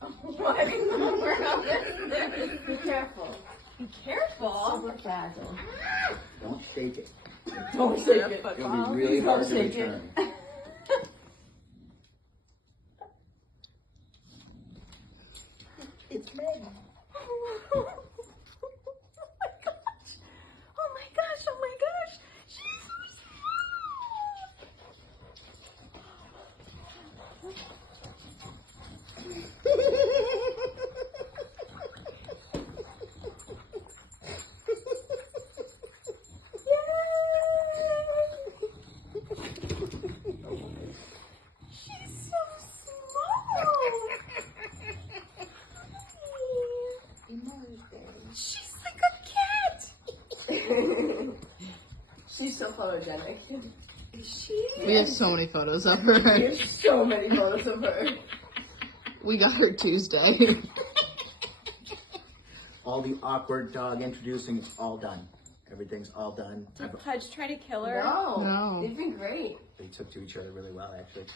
What in the world is this? Be careful. Be careful? Super fragile. Don't shake it. Don't shake it. It'll be really hard to shake it. return. It's Meg. Oh my gosh, oh my gosh. She's so She's so small. She's like a cat. She's so photogenic. We have so many photos of her. There's so many photos of her. We got her Tuesday. All the awkward dog introducing is all done. Everything's all done. Did Pudge try to kill her? No. They've been great. They took to each other really well, actually.